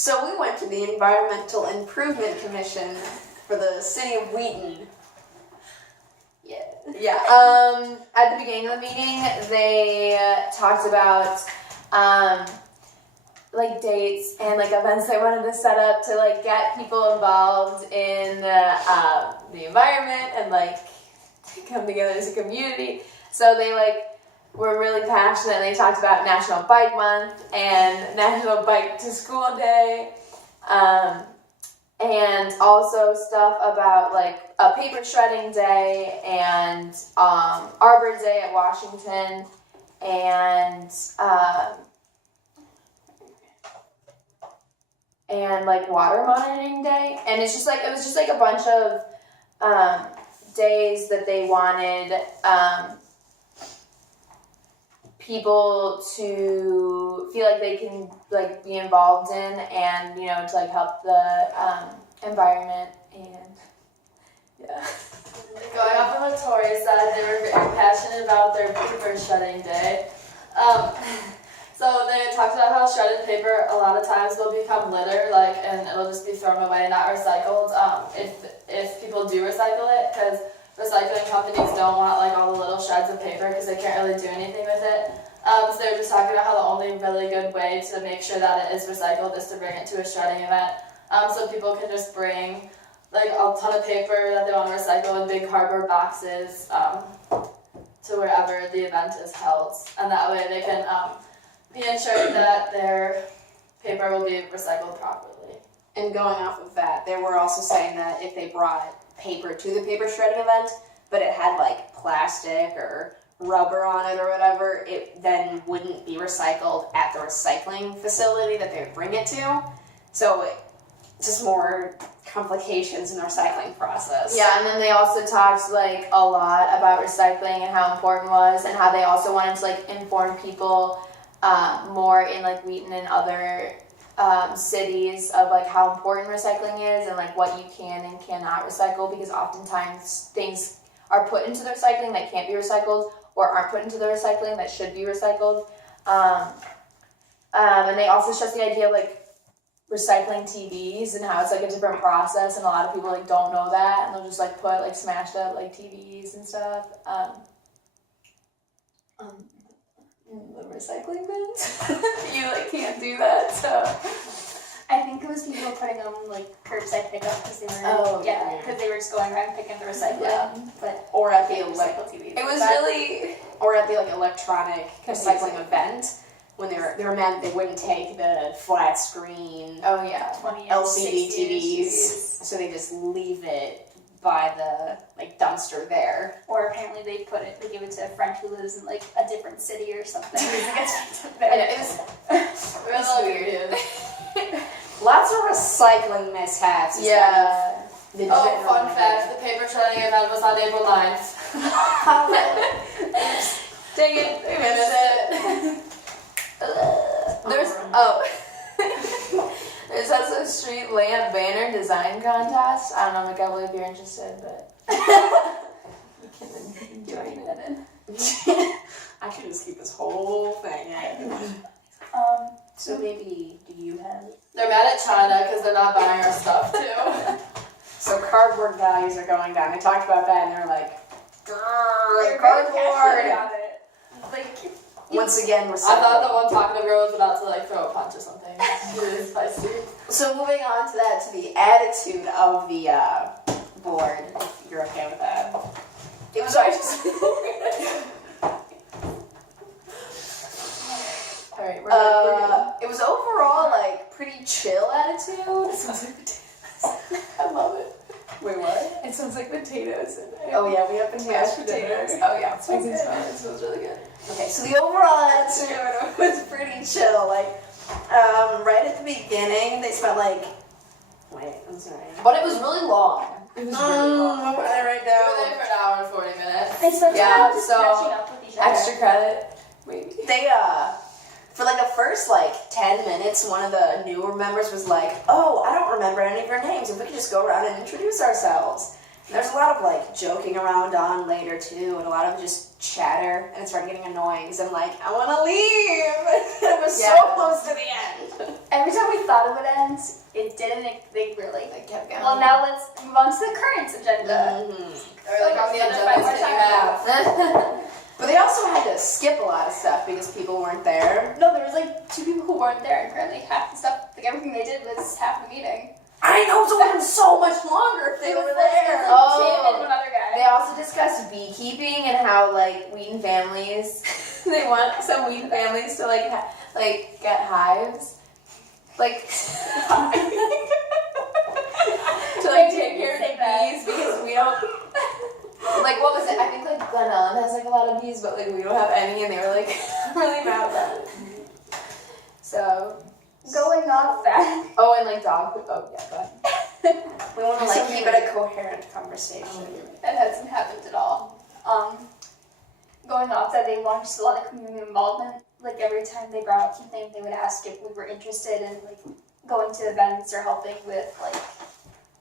So we went to the Environmental Improvement Commission for the city of Wheaton. Yeah. At the beginning of the meeting, they talked about like dates and like events they wanted to set up to like get people involved in the environment and like come together as a community. So they like were really passionate, and they talked about National Bike Month and National Bike to School Day, and also stuff about like a paper shredding day and Arbor Day at Washington and like water monitoring day. And it's just like it was just like a bunch of days that they wanted people to feel like they can like be involved in, and you know, to like help the environment. And yeah. Going off of what Tori said, they were very passionate about their paper shredding day. So they talked about how shredded paper a lot of times will become litter, like, and it'll just be thrown away, not recycled. If people do recycle it, because recycling companies don't want like all the little shreds of paper because they can't really do anything with it. So they were just talking about how the only really good way to make sure that it is recycled is to bring it to a shredding event. So people can just bring like a ton of paper that they want to recycle in big cardboard boxes to wherever the event is held, and that way they can be ensured that their paper will be recycled properly. And going off of that, they were also saying that if they brought paper to the paper shredding event, but it had like plastic or rubber on it or whatever, it then wouldn't be recycled at the recycling facility that they would bring it to. So it's just more complications in the recycling process. Yeah, and then they also talked like a lot about recycling and how important it was, and how they also wanted to like inform people more in like Wheaton and other cities of like how important recycling is and like what you can and cannot recycle, because oftentimes things are put into the recycling that can't be recycled, or aren't put into the recycling that should be recycled. And they also stressed the idea of like recycling TVs and how it's like a different process, and a lot of people like don't know that, and they'll just like put like smashed up like TVs and stuff in the recycling bins. You like can't do that, so I think it was people putting them like curbside pickup because they were because they were just going around picking up the recycling, but or at the recycle TV. it was really or at the like electronic recycling event. When they were meant, they wouldn't take the flat screen 20 LCD TVs, so they just leave it by the like dumpster there. Or apparently they give it to a friend who lives in like a different city or something. It was Really weird. Lots of recycling mishaps. yeah. Oh, fun fact, the paper shredding event was on April 9th. Dang it, I missed it. There's also a street lamp banner design contest. I don't know, Miguel, if you're interested, but you can join that in. I should just keep this whole thing. So maybe do you have? They're mad at China because they're not buying our stuff too. So cardboard values are going down. They talked about that, and they're like, They're cardboard. about it. Like, Once again, we're. I thought the one talkative girl was about to like throw a punch or something. She was spicy. So moving on to that, to the attitude of the board, if you're okay with that. It was always All right, we're good. it was overall like pretty chill attitude. It smells like potatoes. I love it. Wait, what? It smells like potatoes. Oh yeah, we have been Mashed mashed potatoes. potatoes. Oh yeah, it smells good. It smells really good. Okay, so the overall attitude was pretty chill. Like, right at the beginning, they spent like. Wait, I'm sorry. But it was really long. It was really long. What did I write We were down? there for an hour and 40 minutes. they spent Yeah, time just so catching up with each other. Extra credit. Maybe. They for like the first like 10 minutes, one of the newer members was like, "Oh, I don't remember any of your names. If we could just go around and introduce ourselves." There's a lot of like joking around on later too, and a lot of just chatter, and it started getting annoying because I'm like, I want to leave. It was so close to the end. Every time we thought it would end, it didn't. They were like, It kept going. well, now let's move on to the current agenda. Or like on the agenda that you have. But they also had to skip a lot of stuff because people weren't there. No, there was like 2 people who weren't there, and apparently half the stuff, like everything they did was half the meeting. I know, it would have been so much longer if they were there. Tim and one other guy. They also discussed beekeeping and how like Wheaton families, they want some Wheaton families to like get hives, like to like take care of the bees because we don't. Like what was it? I think like Glen Ellen has like a lot of bees, but like we don't have any, and they were like really mad about it. So Going off that. oh, and like dog. Oh yeah, go ahead. We want to like keep it a coherent conversation. That hasn't happened at all. Going off that, they launched a lot of community involvement. Like every time they brought up something, they would ask if we were interested in like going to events or helping with like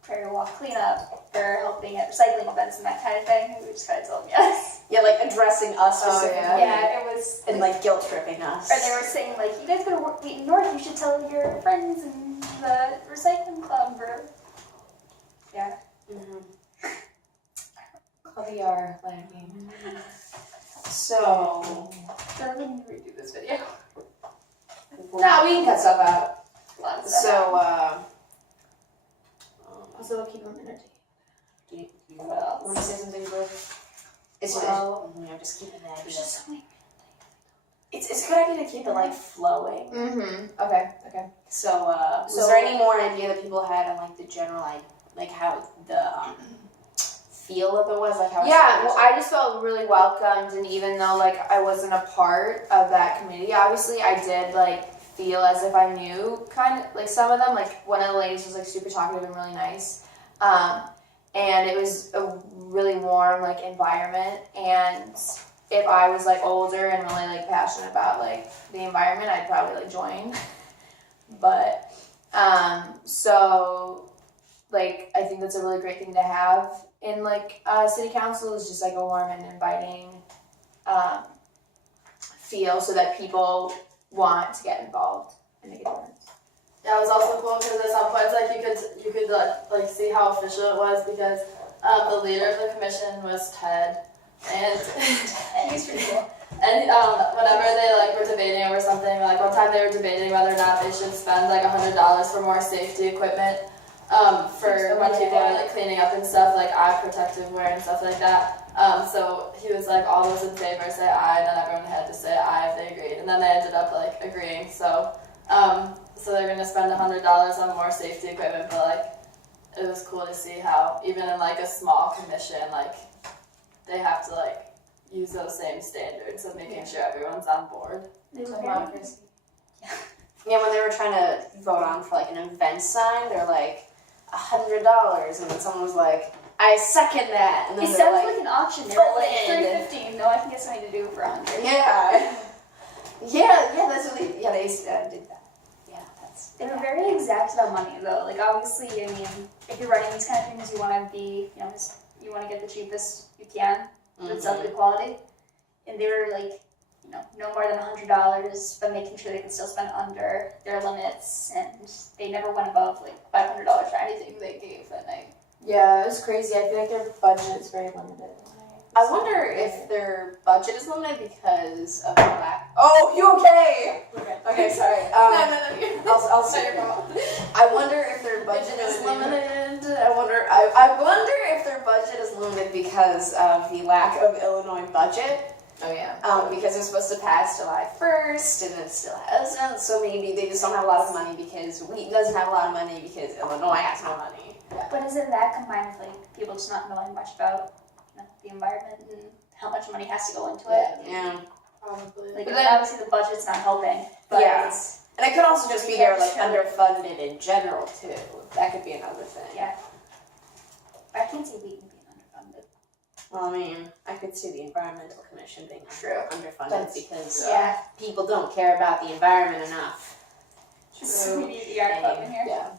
Prairie Walk cleanup or helping at recycling events and that kind of thing. And we just kind of told them yes. Yeah, like addressing us Oh, specifically. Yeah, it was. And like guilt tripping us. Or they were saying like, you guys go to Wheaton North, you should tell your friends in the recycling club or. Yeah. LBR landing. So. So we need to redo this video. No, we can cut stuff out. Lots of stuff. So, Also, we'll keep them entertained. do you What else? want to say something, Liz? It's Well, just keeping the There's idea. just so many. It's a good idea to keep it like flowing. Mm-hmm. Okay. So, was So- there any more idea that people had on like the general like how the feel of it was, like how? Yeah, well, I just felt really welcomed, and even though like I wasn't a part of that committee, obviously I did like feel as if I knew kind of like some of them. Like one of the ladies was like super talkative and really nice, and it was a really warm like environment. And if I was like older and really like passionate about like the environment, I'd probably like join. But so like I think that's a really great thing to have in like city council, is just like a warm and inviting feel so that people want to get involved and make a difference. Yeah, it was also cool because at some points, like you could like see how official it was because the leader of the commission was Ted, and He's pretty cool. and whenever they like were debating over something, like one time they were debating whether or not they should spend like $100 for more safety equipment for when people are like cleaning up and stuff, like eye protective wear and stuff like that. So he was like, all those in favor say aye, and then everyone had to say aye if they agreed, and then they ended up like agreeing. So so they're gonna spend $100 on more safety equipment, but like it was cool to see how even in like a small commission, like they have to like use those same standards of making sure everyone's on board. They were very Democracy. Yeah, when they were trying to vote on for like an event sign, they're like $100, and then someone was like, I second that, and then It they're sounds like an auction. They were like $3.50. No, I can get something to do for $100. yeah, that's what they did that. Yeah, that's. They were very exact about money, though. Like, obviously, I mean, if you're running these kind of things, you want to be, you know, you want to get the cheapest you can, but it's of good quality. And they were like, you know, no more than $100, but making sure they could still spend under their limits, and they never went above like $500 for anything they gave that night. Yeah, it was crazy. I feel like their budget is very limited. I wonder if their budget is limited because of the lack. Oh, you okay? Okay, sorry. I'll say it. I wonder if their budget is limited. I wonder if their budget is limited because of the lack of Illinois budget. Oh yeah. Because it was supposed to pass July 1st, and it still hasn't. So maybe they just don't have a lot of money because Wheaton doesn't have a lot of money because Illinois has no money. But isn't that combined with like people just not knowing much about, you know, the environment and how much money has to go into it? Yeah. Probably. Like, But then- obviously the budget's not helping. But Yeah. And it could also just be they're like underfunded in general too. That could be another thing. yeah. I can't see Wheaton being underfunded. Well, I mean, I could see the environmental commission being underfunded That's- because Yeah. people don't care about the environment enough. We need the art club in here. Yeah.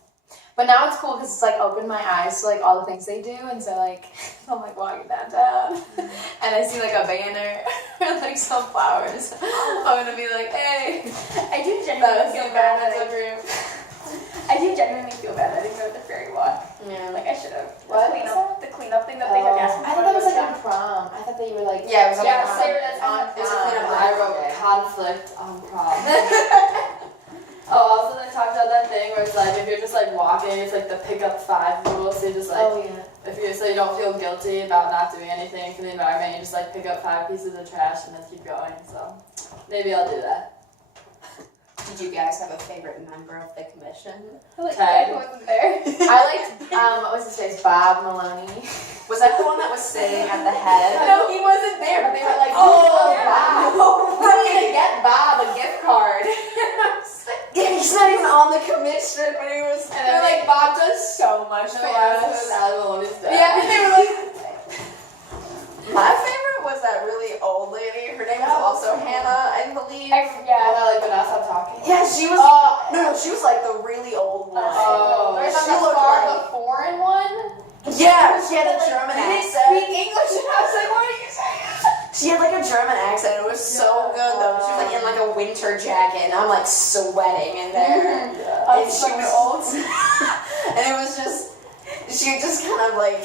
But now it's cool because it's like opened my eyes to like all the things they do, and so like I'm like walking downtown and I see like a banner or like some flowers. I'm gonna be like, hey, I do that genuinely was feel so bad bad. that That's a dream. I do genuinely feel bad that I didn't go to the fairy walk. Yeah. Like I should have. What? The cleanup thing that they kept asking I for. thought that was like on prom. I thought that you were like, Yeah, it was on Yeah, prom. Sarah, that's on It was a cleanup prom. I wrote conflict on prom. Oh, also they talked about that thing where it's like if you're just like walking, it's like the pick up 5 rule. So you just like Oh yeah. if you so you don't feel guilty about not doing anything for the environment, you just like pick up 5 pieces of trash and then keep going. So maybe I'll do that. Did you guys have a favorite member of the commission? Like, Okay. I wasn't there. I liked what was his face? Bob Maloney. Was that the one that was sitting at the head? No, he wasn't there, but they were like, Oh, Bob. no, We're gonna get Bob a gift card. Yeah, he's not even on the commission, but he was. And they're like, Bob does so much No, for yeah, us. Sally Maloney's dad. Yeah, and they were like, My favorite was that really old lady. Her name was also Hannah, I believe. Yeah, like but not stop talking. Yeah, she was. No, she was like the really old one. Oh, there's she the looked far like- the foreign one. Yeah, she had a German They accent. speak English, and I was like, what are you saying? She had like a German accent. It was so good though. She was like in like a winter jacket, and I'm like sweating in there. Yeah. And she was old, and it was just, she just kind of like,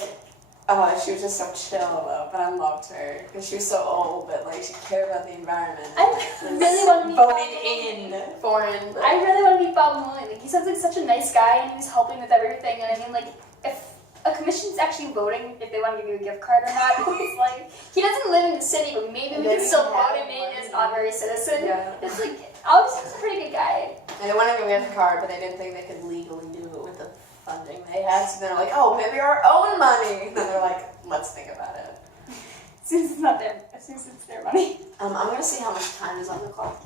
she was just so chill though. But I loved her because she was so old, but like she cared about the environment. I really want to meet Voted Bob. in. Foreign. I really want to meet Bob Maloney. Like he sounds like such a nice guy, and he's helping with everything. And I mean, like if a commission's actually voting if they want to give you a gift card or not, it's like he doesn't live in the city, but maybe we Maybe can still he vote has him in one. as an honorary citizen. Yeah. It's like obviously he's a pretty good guy. And they wanted to give a card, but they didn't think they could legally do it with the funding they had. So they're like, oh, maybe our own money. And then they're like, let's think about it. Since it's not their, since it's their money. I'm gonna see how much time is on the clock.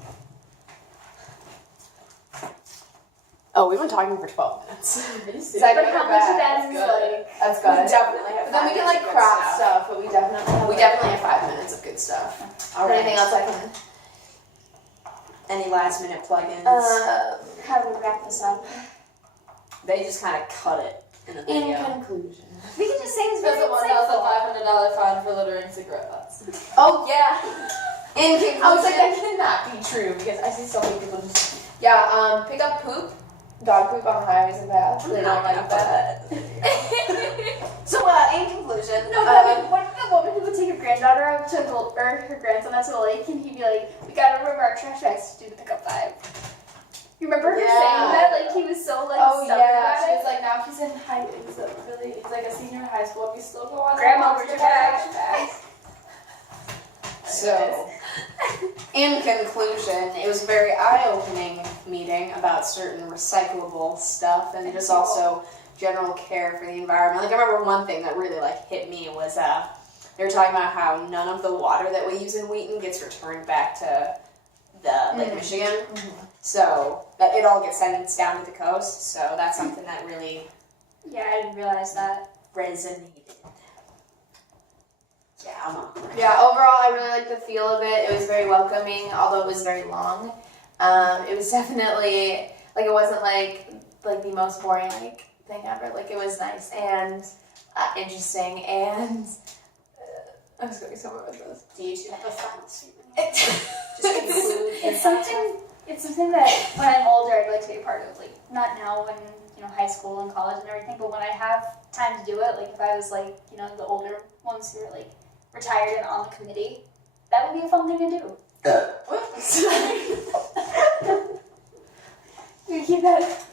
Oh, we've been talking for 12 minutes. Is that But good how or much of bad? that is like? That's We good. definitely have. But then we 5 can minutes like of good crop stuff. stuff, but we definitely have We definitely have 5 minutes of good stuff. All right. Anything else I can? Any last minute plugins? How do we wrap this up? They just kind of cut it in the In video. conclusion. We can just say it's There's very a insightful. $1,500 fine for littering cigarette butts. Oh yeah. In conclusion. I was like, that cannot be true because I see so many people just pick up poop, dog poop on the highways and paths. They don't like that. So in conclusion, No, but I mean, what if the woman who would take her granddaughter out to the, or her grandson out to the lake, and he'd be like, "We gotta remember our trash bags to do the pickup 5." You remember her Yeah. saying that? Like he was so like Oh stubborn yeah, about She it. was like, now he's in high, he's like a senior in high school. We still go on. Grandma, our where's your trash bags? So, in conclusion, it was a very eye-opening meeting about certain recyclable stuff and just also general care for the environment. Like I remember one thing that really like hit me was they were talking about how none of the water that we use in Wheaton gets returned back to the Lake Michigan. So that it all gets sent down to the coast. So that's something that really Yeah, I didn't realize that. resonated. Yeah, I'm on. Yeah, overall, I really liked the feel of it. It was very welcoming, although it was very long. It was definitely like it wasn't like the most boring like thing ever. Like it was nice and interesting, and I was going somewhere with this. Do you two have a final statement? Just conclude. It's something that when I'm older, I'd like to be a part of. Like not now when high school and college and everything, but when I have time to do it. Like if I was like the older ones who are like retired and on the committee, that would be a fun thing to do. You keep that.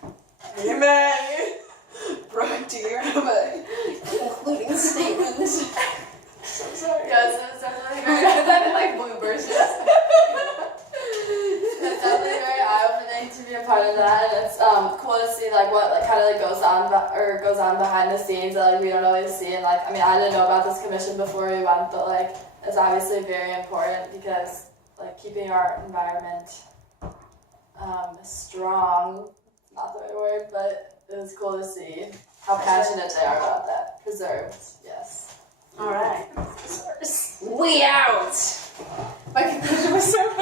Amen. Brought to you by concluding statement. So sorry. Yes, it's definitely very. Is that in like bloopers? It's definitely very eye-opening to be a part of that, and it's cool to see like what like kind of like goes on behind the scenes that like we don't always see. And like I mean I didn't know about this commission before we went, but like it's obviously very important because like keeping our environment strong, not the right word, but it was cool to see how passionate they are about that. Preserved, yes. All right. We out. My conclusion was so